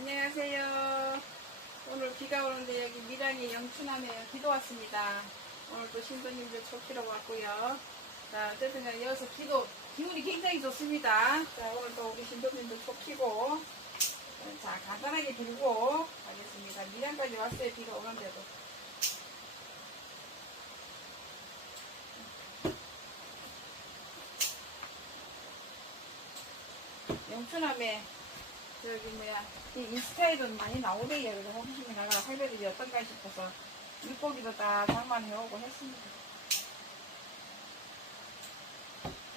안녕하세요. 오늘 비가 오는데 여기 밀양이 영춘하네요. 비도 왔습니다. 오늘 또 신도님들 촉피러 왔고요. 자, 어쨌든 간에 여기서 비도, 기운이 굉장히 좋습니다. 자, 오늘 또 우리 신도님들 촉피고, 자, 간단하게 빌고 가겠습니다. 밀양까지 왔어요. 비가 오는데도. 영춘함에 저기 뭐야 이 인스타에도 많이 나오대요. 그래서 호기심이 나가 할배들이 어떤가 싶어서 물고기도 다 장만해오고 했습니다.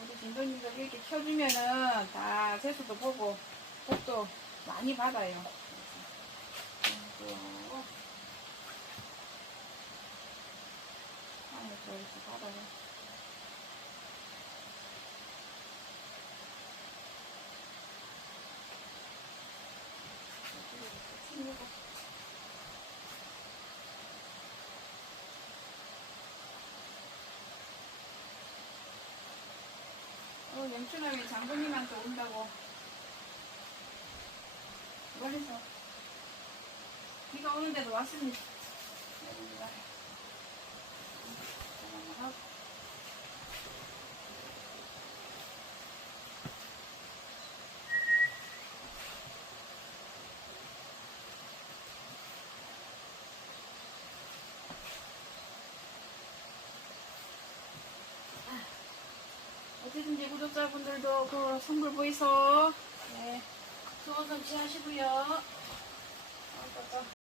우리 진도님들 이렇게 켜주면은 다 재수도 보고 복도 많이 받아요. 또 이렇게 받아요. 어, 영춘함이 장군님한테 온다고. 멀리서. 비가 오는데도 왔습니다. 여기가. 하고. 어쨌든지 구독자분들도 그 선물 보이소. 네. 수고 좀 취하시고요.